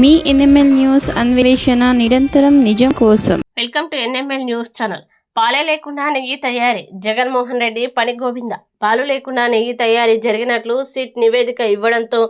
మీ NML news అన్వేషణ నిరంతరం నిజం కోసం. Welcome to NML news channel. పాలే లేకుండా నెయ్యి తయారీ జగన్మోహన్ రెడ్డి పని గోవింద. పాలు లేకుండా నెయ్యి తయారీ జరిగినట్లు సిట్ నివేదిక ఇవ్వడంతో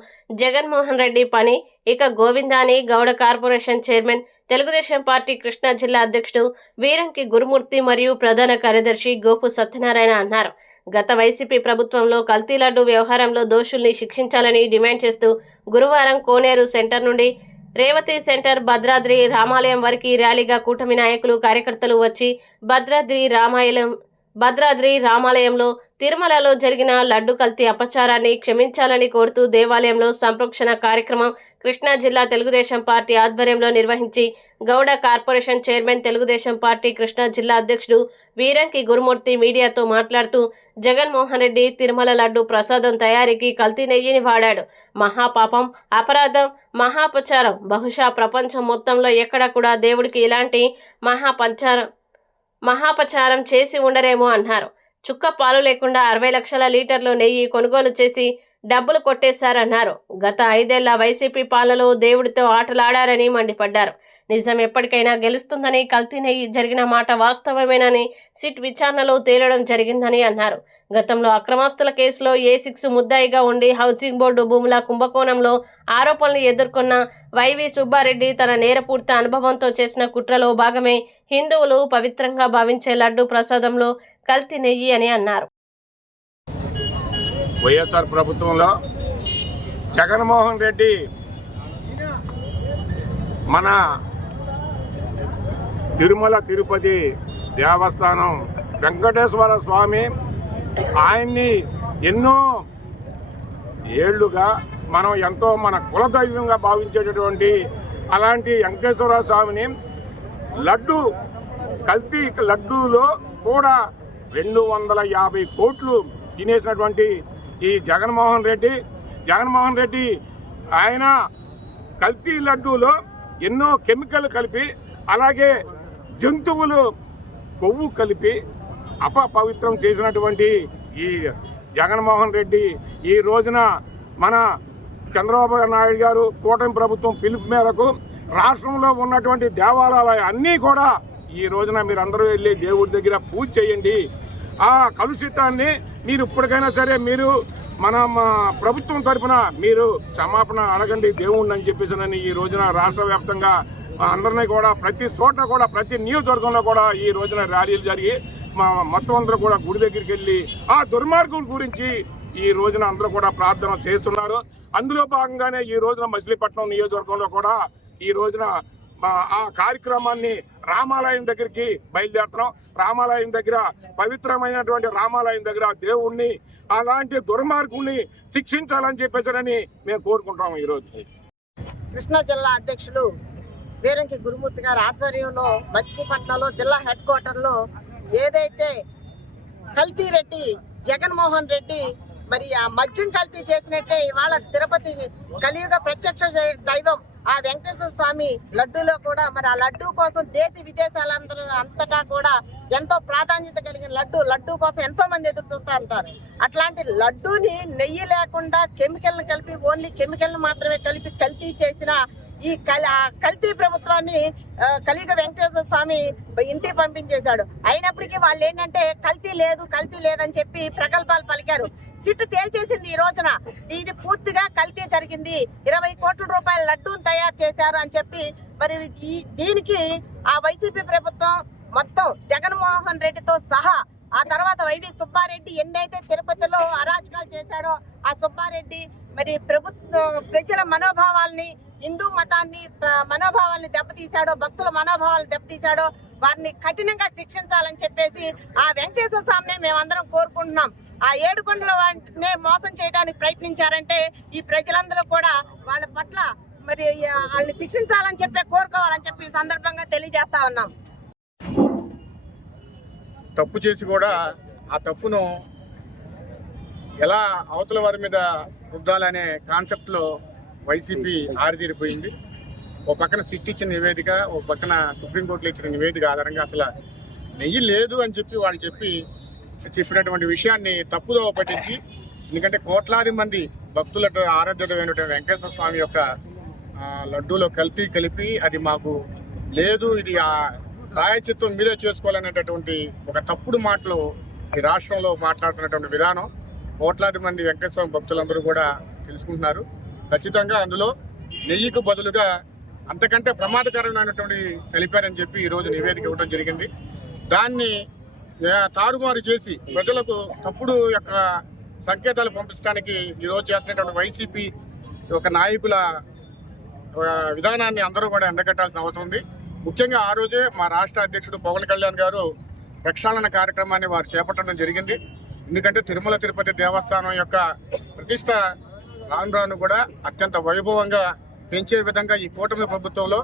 జగన్మోహన్ రెడ్డి పని ఇక గోవింద అని Gowda corporation chairman Telugu Desam party Krishna జిల్లా అధ్యక్షుడు వీరంకి గురుమూర్తి మరియు ప్రధాన కార్యదర్శి గోపు సత్యనారాయణ అన్నారు. గత వైసీపీ ప్రభుత్వంలో కల్తీ లడ్డు వ్యవహారంలో దోషుల్ని శిక్షించాలని డిమాండ్ చేస్తూ గురువారం కోనేరు సెంటర్ నుండి రేవతి సెంటర్ భద్రాద్రి రామాలయం వరకు ర్యాలీగా కూటమి నాయకులు కార్యకర్తలు వచ్చి భద్రాద్రి రామాయలం భద్రాద్రి రామాలయంలో తిరుమలలో జరిగిన లడ్డు కల్తీ అపచారాన్ని క్షమించాలని కోరుతూ దేవాలయంలో సంరక్షణ కార్యక్రమం కృష్ణా జిల్లా తెలుగుదేశం పార్టీ ఆధ్వర్యంలో నిర్వహించి Gowda corporation chairman Telugu Desam party Krishna జిల్లా అధ్యక్షుడు వీరంకి గురుమూర్తి మీడియాతో మాట్లాడుతూ జగన్మోహన్ రెడ్డి తిరుమల లడ్డు ప్రసాదం తయారీకి కల్తీ నెయ్యిని వాడాడు. మహాపాపం అపరాధం మహాపచారం. బహుశా ప్రపంచం మొత్తంలో ఎక్కడ కూడా దేవుడికి ఇలాంటి మహాపచారం మహాపచారం చేసి ఉండరేమో అన్నారు. చుక్క పాలు లేకుండా అరవై లక్షల లీటర్లు నెయ్యి కొనుగోలు చేసి డబ్బులు కొట్టేశారన్నారు. గత ఐదేళ్ళ వైసీపీ పాలనలో దేవుడితో ఆటలాడారని మండిపడ్డారు. నిజం ఎప్పటికైనా గెలుస్తుందని కల్తీ నెయ్యి జరిగిన మాట వాస్తవమేనని సిట్ విచారణలో తేలడం జరిగిందని అన్నారు. గతంలో అక్రమాస్తుల కేసులో ఏ సిక్స్ ముద్దాయిగా ఉండి హౌసింగ్ బోర్డు భూముల కుంభకోణంలో ఆరోపణలు ఎదుర్కొన్న వైవి సుబ్బారెడ్డి తన నేరపూర్తి అనుభవంతో చేసిన కుట్రలో భాగమే హిందువులు పవిత్రంగా భావించే లడ్డు ప్రసాదంలో కల్తీ నెయ్యి అని అన్నారు. వైఎస్ఆర్ ప్రభుత్వంలో జగన్మోహన్ రెడ్డి మన తిరుమల తిరుపతి దేవస్థానం వెంకటేశ్వర స్వామి ఆయన్ని ఎన్నో ఏళ్ళుగా మనం ఎంతో మన కులదైవ్యంగా భావించేటటువంటి అలాంటి వెంకటేశ్వర స్వామిని లడ్డు కల్తీ లడ్డూలో కూడా రెండు వందల యాభై కోట్లు తినేసినటువంటి ఈ జగన్మోహన్ రెడ్డి. జగన్మోహన్ రెడ్డి ఆయన కల్తీ లడ్డూలో ఎన్నో కెమికల్ కలిపి అలాగే జంతువులు కొవ్వు కలిపి అపపవిత్రం చేసినటువంటి ఈ జగన్మోహన్ రెడ్డి ఈ రోజున మన చంద్రబాబు నాయుడు గారు కూటమి ప్రభుత్వం పిలుపు మేరకు రాష్ట్రంలో ఉన్నటువంటి దేవాలయాలు అన్నీ కూడా ఈ రోజున మీరు అందరూ వెళ్ళి దేవుడి దగ్గర పూజ చేయండి. ఆ కలుషితాన్ని మీరు ఇప్పటికైనా సరే మీరు మన మా ప్రభుత్వం తరపున మీరు క్షమాపణ అడగండి దేవుణ్ణి అని చెప్పేసి ఈ రోజున రాష్ట్ర వ్యాప్తంగా అందరినీ కూడా ప్రతి చోట కూడా ప్రతి నియోజకవర్గంలో కూడా ఈ రోజున ర్యాలీలు జరిగి మా మొత్తం అందరూ కూడా గుడి దగ్గరికి వెళ్ళి ఆ దుర్మార్గుల గురించి ఈ రోజున అందరూ కూడా ప్రార్థన చేస్తున్నారు. అందులో భాగంగానే ఈ రోజున మచిలీపట్నం నియోజకవర్గంలో కూడా ఈ రోజున మా- ఆ కార్యక్రమాన్ని రామాలయం దగ్గరికి బయలుదేరుతున్నాం. రామాలయం దగ్గర పవిత్రమైనటువంటి రామాలయం దగ్గర దేవుణ్ణి అలాంటి దుర్మార్గుల్ని శిక్షించాలని చెప్పేసారని మేము కోరుకుంటాము ఈరోజు కృష్ణా జిల్లా అధ్యక్షులు వీరంకి గురుమూర్తి గారి ఆధ్వర్యంలో మచిలీపట్నంలో జిల్లా హెడ్ క్వార్టర్లో ఏదైతే కల్తీ రెడ్డి జగన్మోహన్ రెడ్డి మరి ఆ మద్యం కల్తీ చేసినట్టే ఇవాళ తిరుపతి కలియుగ ప్రత్యక్ష దైవం ఆ వెంకటేశ్వర స్వామి లడ్డూలో కూడా మరి ఆ లడ్డూ కోసం దేశ విదేశాలందరూ అంతటా కూడా ఎంతో ప్రాధాన్యత కలిగిన లడ్డు లడ్డూ కోసం ఎంతో మంది ఎదురు చూస్తూ ఉంటారు. అట్లాంటి లడ్డూని నెయ్యి లేకుండా కెమికల్ని కలిపి ఓన్లీ కెమికల్ని మాత్రమే కలిపి కల్తీ చేసిన ఈ కల్ కల్తీ ప్రభుత్వాన్ని కలిగ వెంకటేశ్వర స్వామి ఇంటికి పంపించేశాడు. అయినప్పటికీ వాళ్ళు ఏంటంటే కల్తీ లేదు కల్తీ లేదని చెప్పి ప్రగల్భాలు పలికారు. సిట్టు తేల్చేసింది ఈ రోజున. ఇది పూర్తిగా కల్తీ జరిగింది. ఇరవై కోట్ల రూపాయల లడ్డూని తయారు చేశారు అని చెప్పి మరి ఈ దీనికి ఆ వైసీపీ ప్రభుత్వం మొత్తం జగన్మోహన్ రెడ్డితో సహా ఆ తర్వాత వైవి సుబ్బారెడ్డి ఎన్నైతే తిరుపతిలో అరాచకాలు చేశాడో ఆ సుబ్బారెడ్డి మరి ప్రభుత్వం ప్రజల మనోభావాల్ని హిందూ మతాన్ని మనోభావాల్ని దెబ్బతీశాడో భక్తుల మనోభావాలను దెబ్బతీశాడో వారిని కఠినంగా శిక్షించాలని చెప్పేసి ఆ వెంకటేశ్వర స్వామిని మేమందరం కోరుకుంటున్నాం. ఆ ఏడుకొండల వాటినే మోసం చేయడానికి ప్రయత్నించారంటే ఈ ప్రజలందరూ కూడా వాళ్ళ పట్ల మరి వాళ్ళని శిక్షించాలని చెప్పి కోరుకోవాలని చెప్పి ఈ సందర్భంగా తెలియజేస్తా ఉన్నాం. తప్పు చేసి కూడా ఆ తప్పును ఎలా అవతల వారి మీద రుద్దాలనే కాన్సెప్ట్లో వైసీపీ ఆరితీరిపోయింది. ఓ పక్కన సిట్ ఇచ్చిన నివేదిక ఓ పక్కన సుప్రీంకోర్టులో ఇచ్చిన నివేదిక ఆధారంగా అసలు నెయ్యి లేదు అని చెప్పి వాళ్ళు చెప్పి చెప్పినటువంటి విషయాన్ని తప్పుదో పట్టించి ఎందుకంటే కోట్లాది మంది భక్తులతో ఆరాధ్యమైనటువంటి వెంకటేశ్వర స్వామి యొక్క లడ్డూలో కల్తీ కలిపి అది మాకు లేదు ఇది ఆ రాయచిత్వం మీరే చేసుకోవాలనేటటువంటి ఒక తప్పుడు మాటలు ఈ రాష్ట్రంలో మాట్లాడుతున్నటువంటి విధానం. కోట్లాది మంది వెంకటేశ్వర భక్తులందరూ కూడా తెలుసుకుంటున్నారు. ఖచ్చితంగా అందులో నెయ్యికి బదులుగా అంతకంటే ప్రమాదకరమైనటువంటి కలిపారని చెప్పి ఈరోజు నివేదిక ఇవ్వడం జరిగింది. దాన్ని తారుమారు చేసి ప్రజలకు తప్పుడు యొక్క సంకేతాలు పంపించడానికి ఈరోజు చేస్తున్నటువంటి వైసీపీ ఒక నాయకుల విధానాన్ని అందరూ కూడా ఎండగట్టాల్సిన అవసరం ఉంది. ముఖ్యంగా ఆ రోజే మా రాష్ట్ర అధ్యక్షుడు పవన్ కళ్యాణ్ గారు ప్రక్షాళన కార్యక్రమాన్ని వారు చేపట్టడం జరిగింది. ఎందుకంటే తిరుమల తిరుపతి దేవస్థానం యొక్క ప్రతిష్ట రాను రాను కూడా అత్యంత వైభవంగా పెంచే విధంగా ఈ కూటమి ప్రభుత్వంలో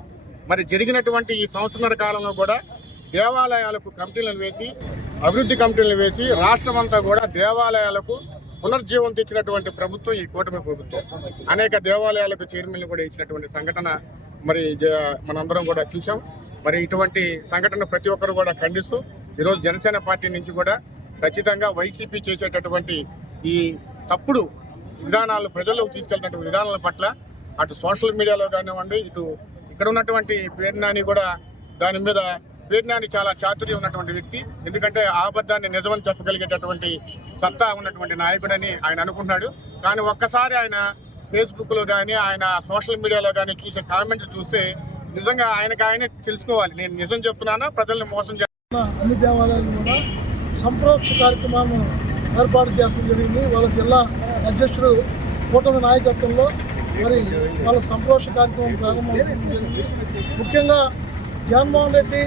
మరి జరిగినటువంటి ఈ సంవత్సరాల కాలంలో కూడా దేవాలయాలకు కమిటీలను వేసి అభివృద్ధి కమిటీలను వేసి రాష్ట్రం అంతా కూడా దేవాలయాలకు పునర్జీవం తెచ్చినటువంటి ప్రభుత్వం ఈ కూటమి ప్రభుత్వం. అనేక దేవాలయాలకు చైర్మన్లు కూడా ఇచ్చినటువంటి సంఘటన మరి మనందరం కూడా చూసాం మరి ఇటువంటి సంఘటన ప్రతి ఒక్కరు కూడా ఖండిస్తూ ఈరోజు జనసేన పార్టీ నుంచి కూడా ఖచ్చితంగా వైసీపీ చేసేటటువంటి ఈ తప్పుడు విధానాలు ప్రజల్లోకి తీసుకెళ్తున్నటువంటి విధానాల పట్ల అటు సోషల్ మీడియాలో కానివ్వండి ఇటు ఇక్కడ ఉన్నటువంటి పేర్నాని కూడా దాని మీద పేర్నాని చాలా చాతుర్యం ఉన్నటువంటి వ్యక్తి. ఎందుకంటే ఆబద్ధాన్ని నిజమని చెప్పగలిగేటటువంటి సత్తా ఉన్నటువంటి నాయకుడని ఆయన అనుకుంటున్నాడు. కానీ ఒక్కసారి ఆయన ఫేస్బుక్లో కానీ ఆయన సోషల్ మీడియాలో కానీ చూసే కామెంట్లు చూస్తే నిజంగా ఆయనకు ఆయనే తెలుసుకోవాలి. నేను నిజం చెప్తున్నానా ప్రజల్ని మోసం చేస్తున్నా అన్ని దేవాలయాలు కూడా సంప్రోక్ష కార్యక్రమాలను ఏర్పాటు చేస్తడం జరిగింది. వాళ్ళ జిల్లా అధ్యక్షుడు కూటమి నాయకత్వంలో మరి వాళ్ళ సంతోష కార్యక్రమం ప్రారంభం జరిగింది. ముఖ్యంగా జగన్మోహన్ రెడ్డి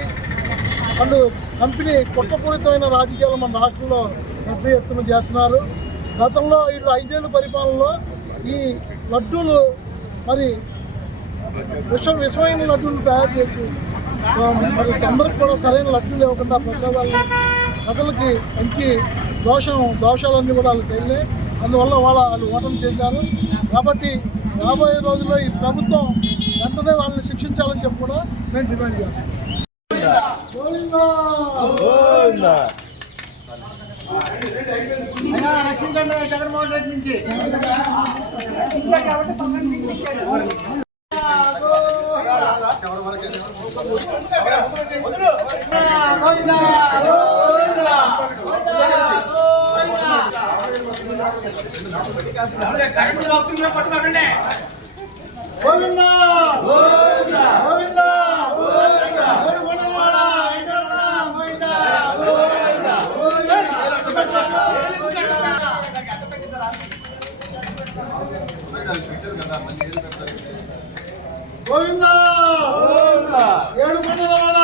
అండ్ కంపెనీ కుట్రపూరితమైన రాజకీయాలు మన రాష్ట్రంలో పెద్ద ఎత్తున చేస్తున్నారు. గతంలో వీళ్ళు ఐదేళ్ళు పరిపాలనలో ఈ లడ్డూలు మరి విషం విషమైన లడ్డూలు తయారు చేసి మరి అందరికి కూడా సరైన లడ్డూలు ఇవ్వకుండా ప్రసాదాలను ప్రజలకి మంచి దోషం దోషాలన్నీ కూడా వాళ్ళు తెలియని అందువల్ల వాళ్ళ వాళ్ళు ఓటమి చేశారు కాబట్టి రాబోయే రోజుల్లో ఈ ప్రభుత్వం వెంటనే వాళ్ళని శిక్షించాలని చెప్పి కూడా మేము డిమాండ్ చేస్తాం! గోవిందా! గోవిందా! గోవిందవాడ, గోవిందా! గోవిందా! ఏడు కొండలవాడ,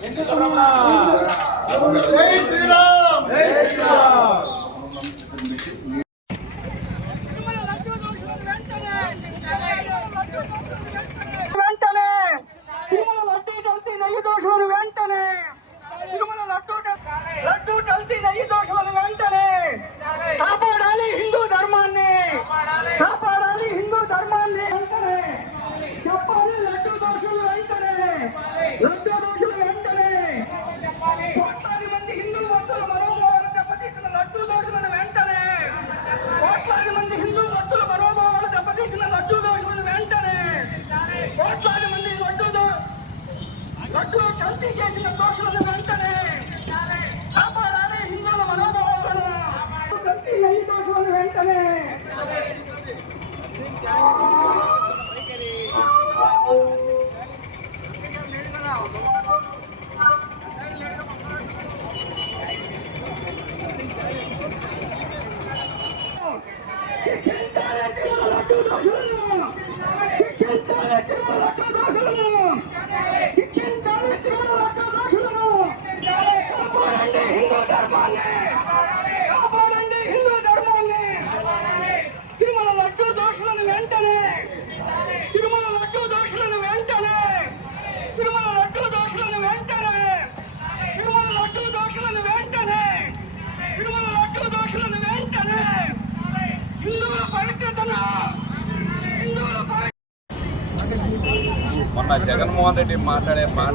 వెంకటరమణ, జై శ్రీరామ్ వెంటనే తిరుమల లడ్డూ కల్తీ నెయ్యి దోషులను వెంటనే తిరుమల లడ్డూ కల్- లడ్డూ కల్తీ నెయ్యి దోషులను వెంటనే కాపాడాలి హిందూ ధర్మాన్ని కాపాడాలి హిందూ ధర్మాన్ని వెంటనే చెప్పాలి లడ్డూ దోషులు వెంటనే లడ్డూ దోషులు వెంటనే కోట్లాది మంది హిందూ భక్తుల మనోభావాలు దెబ్బతీసిన లడ్డూ దోషులను వెంటనే కోట్లాది మంది హిందూ భక్తుల మనోభావాలు దెబ్బతీసిన లడ్డూ దోషులను వెంటనే కోట్లాది మంది లడ్డూ దో- లడ్డూ కల్తీ చేసిన దోషులను వెంటనే కాపాడాలి హిందువుల మనోభావాలను కల్తీ నెయ్యి దోషులను వెంటనే శిక్షించాలి తిరుమల లడ్డూ దోషులను శిక్షించాలి తిరుమల లడ్డూ దోషులను శిక్షించాలి తిరుమల లడ్డూ దోషులను కాపాడండి హిందూ ధర్మాన్ని కాపాడండి హిందూ ధర్మాన్ని తిరుమల లడ్డూ దోషులను వెంటనే తిరుమల లడ్డూ దోషులను వెంటనే తిరుమల లడ్డూ దోషులను వెంటనే తిరుమల లడ్డూ దోషులను వెంటనే తిరుమల లడ్డూ దోషులను వెంటనే హిందువుల పవిత్రతను హిందువుల పవిత్ర మొన్న జగన్మోహన్ రెడ్డి మాట్లాడే మాట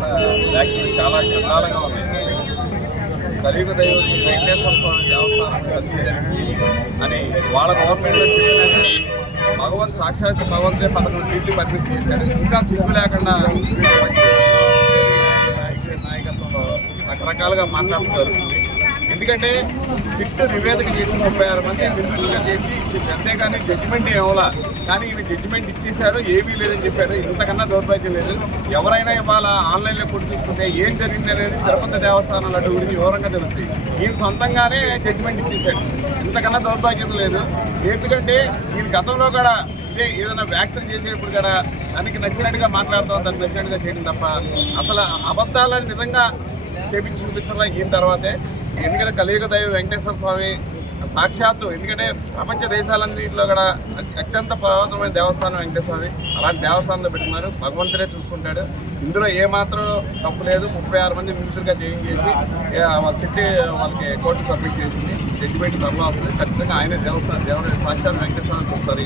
వ్యాఖ్యలు చాలా చండాలంగా ఉన్నాయి కలియుగ దైవం వెంకటేశ్వర స్వామి దేవస్థానం కలిసి అని వాళ్ళ గవర్నమెంట్లో చెప్పినట్టు భగవంత్ సాక్షాత్ భగవంతే పదకొండు సీట్లు పరిమితి చేశాడు. ఇంకా సిగ్గు లేకుండా నాయకత్వంలో రకరకాలుగా మాట్లాడుతారు ఎందుకంటే సిట్ నివేదిక చేసి ముప్పై ఆరు మంది నిపుణులుగా చేసి ఇచ్చింది అంతేగాని జడ్జిమెంట్ ఇవ్వాలా? కానీ ఈయన జడ్జిమెంట్ ఇచ్చేశారు ఏమీ లేదని చెప్పారు. ఇంతకన్నా దౌర్భాగ్యం లేదు. ఎవరైనా ఇవాళ ఆన్లైన్లో కొట్టి చూసుకుంటే ఏం జరిగింది అనేది తిరుపతి దేవస్థానం అటు గురించి వివరంగా తెలుస్తుంది ఈయన సొంతంగానే జడ్జిమెంట్ ఇచ్చేశాడు. ఇంతకన్నా దౌర్భాగ్యం లేదు. ఎందుకంటే ఈయన గతంలో కూడా అంటే ఏదైనా వ్యాఖ్యలు చేసేటప్పుడు కూడా దానికి నచ్చినట్టుగా మాట్లాడతాం దానికి నచ్చినట్టుగా చేయడం తప్ప అసలు అబద్ధాలను నిజంగా చేపించి చూపించాలా ఈయన తర్వాతే? ఎందుకంటే కలియుగ దైవ వెంకటేశ్వర స్వామి సాక్షాత్తు ఎందుకంటే ప్రపంచ దేశాలన్నింటిలో కూడా అత్యంత పురాతనమైన దేవస్థానం వెంకటేశ్వర స్వామి. అలాంటి దేవస్థానంలో పెట్టినారు. భగవంతుడే చూసుకుంటాడు. ఇందులో ఏమాత్రం తప్పు లేదు. ముప్పై ఆరు మంది మినిస్టర్గా జాయిన్ చేసి వాళ్ళ సిట్టి వాళ్ళకి కోర్టు సబ్మిట్ చేసింది. జడ్జిమెంట్ త్వరలో వస్తుంది. ఖచ్చితంగా ఆయన దేవస్థానం దేవుడు సాక్షాత్ వెంకటేశ్వర స్వామి చూస్తారు.